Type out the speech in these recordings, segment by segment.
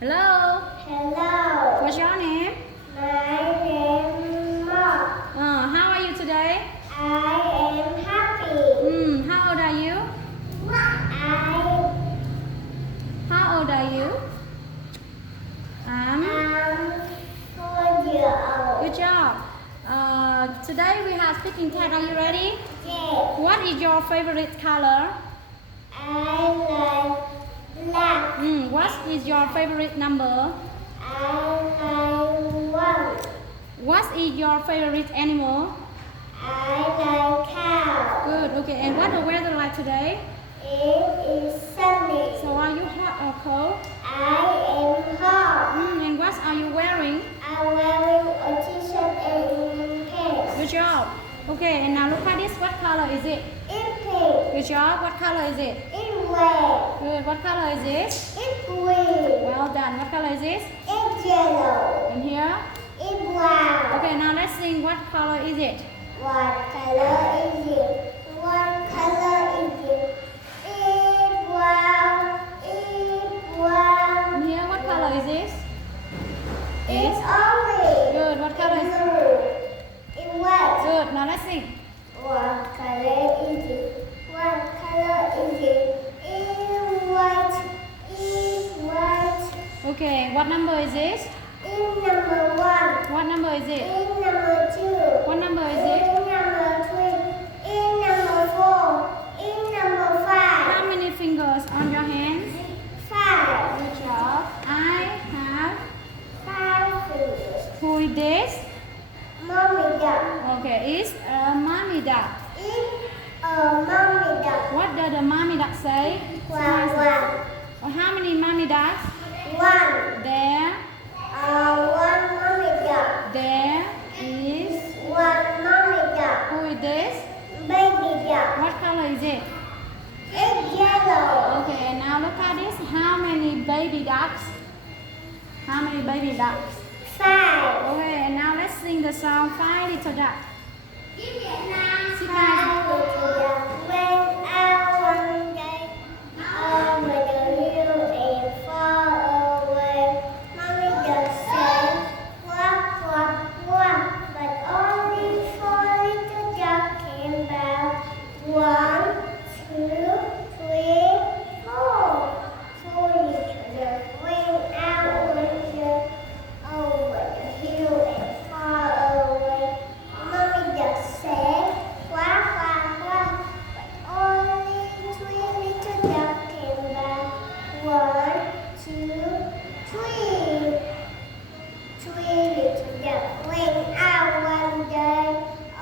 Hello. Hello. What's your name? My name is Mark. How are you today? I am happy. How old are you? I How old are you? am 4 years old. Good job. Today we have speaking test. Are you ready? Yes. What is your favorite color? I like black. What is your favorite number? I like 1. What is your favorite animal? I like cow. Good. Okay. And what the weather like today? It is sunny. So are you hot or cold? I am hot. And what are you wearing? I'm wearing a t-shirt and pants. Good job. Okay. And now look at this. What color is it? It's pink. Good job. What color is it? It's red. Good. What color is this? It's green. Well done. What color is this? It's yellow. And here? It's brown. Okay, now let's sing. What color is it? What color is it? What color is it? It's brown. It's brown. And here, what color is this? It's orange. Good. What color is it? Blue. It's white. Good. Now let's sing. What color is it? What color is it? It's white. It's white. Okay, what number is this? It's number 1. What number is it? It's number 2. What number is it? It's number 3. It's number 4. It's number 5. How many fingers on your hands? 5. Good job. I have 5 fingers. who is this? Mommy duck. Okay, it's a mommy duck. It's a mommy duck. What does the mommy duck say? Quack, quack. How many mommy ducks? 1. There, 1 mommy duck. there is. 1 mommy duck. Who is this? Baby duck. What color is it? It's yellow. Okay, now look at this. How many baby ducks? How many baby ducks? 5. Okay, and now let's sing the song Five Little Ducks. Sit down. 5 little duck went out one day over the hill and far away. Mommy duck said, quack, quack, quack, but only 4 little ducks came back. 1, 2, 3, 4. 4 little ducks went out one day over the hill and far away. Mommy duck said, quack, quack, quack, but only 3 little ducks came back. 1, 2, 3. 3 little ducks went out one day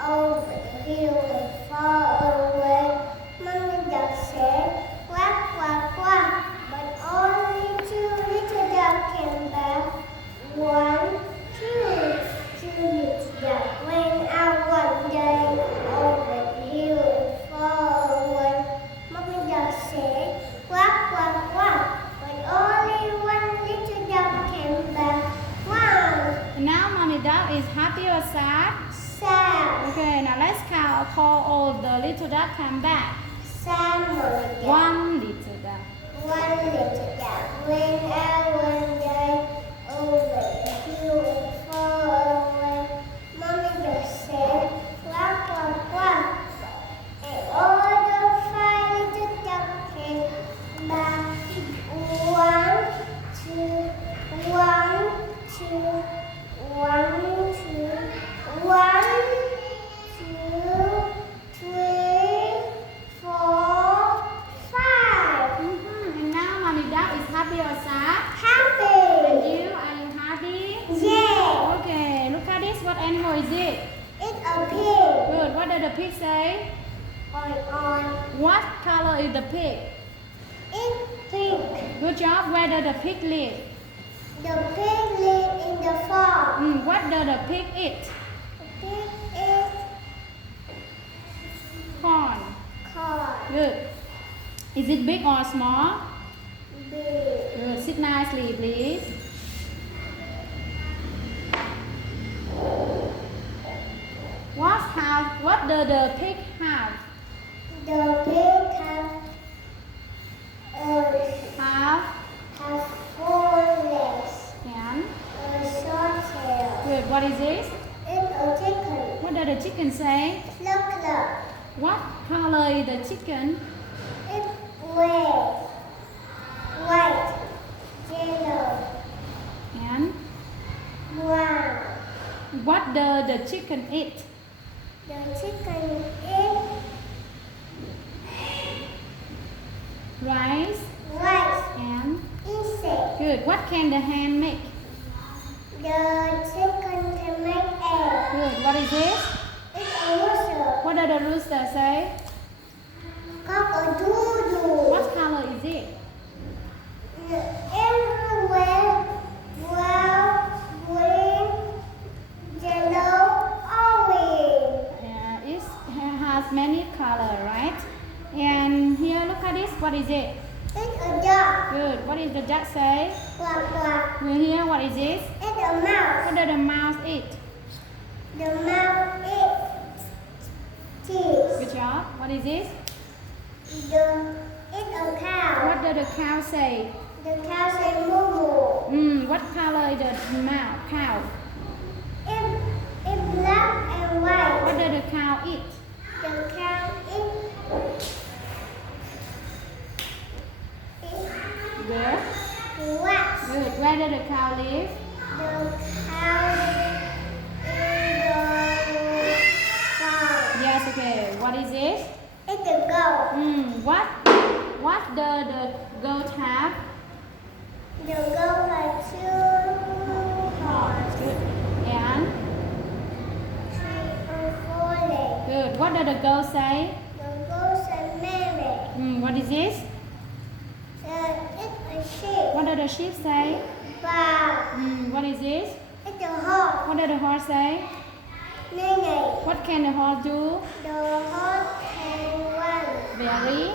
over the hill and far away. Mommy duck said, quack, quack, quack, but only 2 little ducks came back. 1, 2. 2 little ducks went out one day over the hill and far away. Mommy duck said, quack, quack, quack, but only 1 little duck came back. 1. And now mommy duck is happy or sad? Sad. Okay, now let's count how old the little duck come back. Sad mommy duck. One little duck. 1 little duck went out one day over the hill and far away. Mommy duck said, quack, quack, quack, and all the 5 little ducks came back. 1, 2, 1, 2, 1, 2, 1, 2, 3, 4, 5. And now mommy duck is happy or sad? And Happy. you, are you happy? Yeah. Okay, look at this. What animal is it? It's a pig. Good. What does the pig say? On. What color is the pig? It's pink. Good job. Where does the pig live? The pig lives in the farm. What does the pig eat? The pig is Corn. corn. Good. Is it big or small? Big. Good. Sit nicely, please. What does the pig have? The pig have Have have 4 legs. Good. What is this? It's a chicken. What does the chicken say? Look. What color is the chicken? It's red, white, yellow, And brown. what does the chicken eat? The chicken is Rice rice, and insect. good. What can the hen make? The chicken can make egg. Good. What is this? It's a rooster. What does the rooster say? Cock-a-doodle. What color is it? Everywhere, brown, green, yellow, orange. It has many color, right? And here, look at this. What is it? It's a dog. Good. What is the duck say? Quack, quack. Here, what is this? It's a mouse. What does the mouse eat? The mouse eats cheese. Good job. What is this? It's a cow. What does the cow say? The cow says moo. What color is the cow? It's black and white. What does the cow eat? The cow eats Where? wax. Good. Where does the cow live? The cow in the farm. Yes, okay. What is this? It's a goat. What does the goat have? The goat has two horns, Good. And? 3 or 4 legs. Good. What does the goat say? The goat says meme. What is this? It's a sheep. What does the sheep say? Wow. What is this? It's a horse. What does the horse say? Nene. What can the horse do? The horse can run Very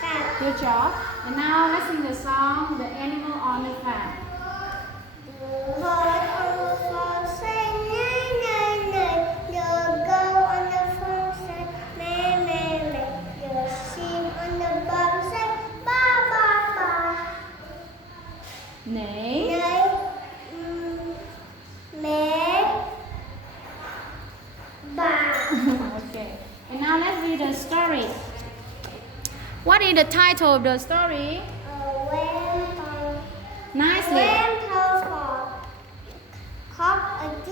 fast. good job. And now let's sing the song, The Animal on the Farm. The horse on the farm say neigh, neigh, neigh. The goat on the farm say meh, meh, meh. The sheep on the barn say ba, ba, ba. Neigh. Neigh, meh, ba. Okay. And now let's read the story. What is the title of the story? Nicely.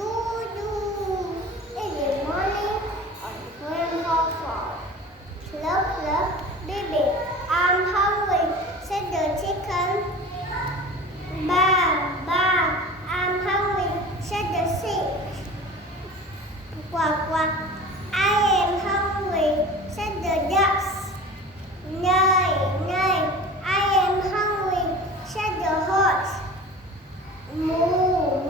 Cock-a-doodle in the morning on Grandpa Farm. Cluck, cluck, baby, I'm hungry, said the chicken. Ba, ba, I'm hungry, said the sheep. Quack, quack, I am hungry, said the ducks. Nay, nay, I am hungry, said the horse. Moo,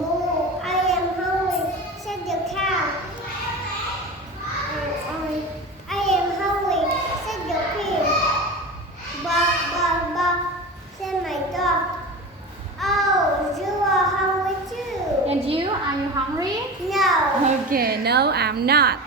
moo, I am hungry, said the cow. I am hungry, said the pig. Bark, bark, bark, said my dog. Oh, you are hungry too. And you, are you hungry? No. Okay, no, I'm not.